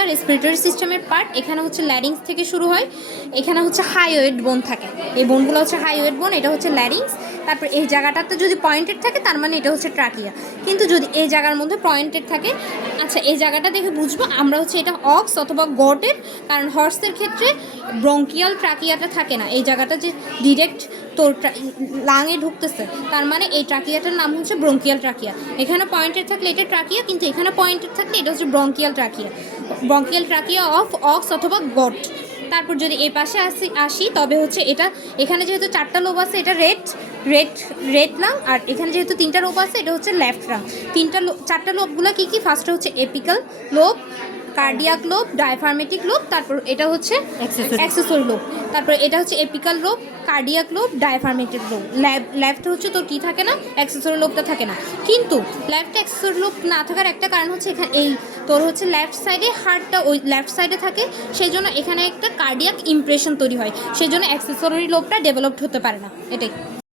একটা রেসপিরেটরি সিস্টেমের পার্ট। এখানে হচ্ছে ল্যারিংস থেকে শুরু হয়, এখানে হচ্ছে হাইওয়েড বোন থাকে, এই বোনগুলো হচ্ছে হাইওয়েড বোন, এটা হচ্ছে ল্যারিংস। তারপর এই জায়গাটাতে যদি পয়েন্টেড থাকে তার মানে এটা হচ্ছে ট্রাকিয়া, কিন্তু যদি এই জায়গার মধ্যে পয়েন্টেড থাকে, আচ্ছা এই জায়গাটা দেখে বুঝবো আমরা হচ্ছে এটা অক্স অথবা গটের, কারণ হর্সের ক্ষেত্রে ব্রঙ্কিয়াল ট্রাকিয়াটা থাকে না, এই জায়গাটা যে ডিরেক্ট তোর লাঙে ঢুকতেছে, তার মানে এই ট্রাকিয়াটার নাম হচ্ছে ব্রঙ্কিয়াল ট্রাকিয়া। এখানে পয়েন্টেড থাকলে এটা ট্রাকিয়া, কিন্তু এখানে পয়েন্টেড থাকলে এটা হচ্ছে bronchial trachea, bronchial trachea of ox অথবা গট। তারপর যদি এই পাশে আসি তবে হচ্ছে এটা, এখানে যেহেতু 4টা লোব আছে এটা রেড লাং, আর এখানে যেহেতু 3টা লোব আছে এটা হচ্ছে লেফট লাং। 4টা লোবগুলো কী কী? ফার্স্টে হচ্ছে apical lobe, cardiac lobe, diaphragmatic lobe, তারপর এটা হচ্ছে অ্যাক্সেসরি লোব, তারপর এটা হচ্ছে apical lobe, cardiac lobe, diaphragmatic lobe. লেফটে হচ্ছে তোর কী থাকে না, অ্যাক্সেসরি লোবটা থাকে না। কিন্তু লেফটে অ্যাক্সেসরি লোব না থাকার একটা কারণ হচ্ছে এখানে এই তোর হচ্ছে লেফট সাইডে হার্টটা ওই লেফট সাইডে থাকে, সেই জন্য এখানে একটা কার্ডিয়াক ইমপ্রেশন তৈরি হয়, সেই জন্য অ্যাক্সেসরি লোবটা ডেভেলপড হতে পারে না, এটাই।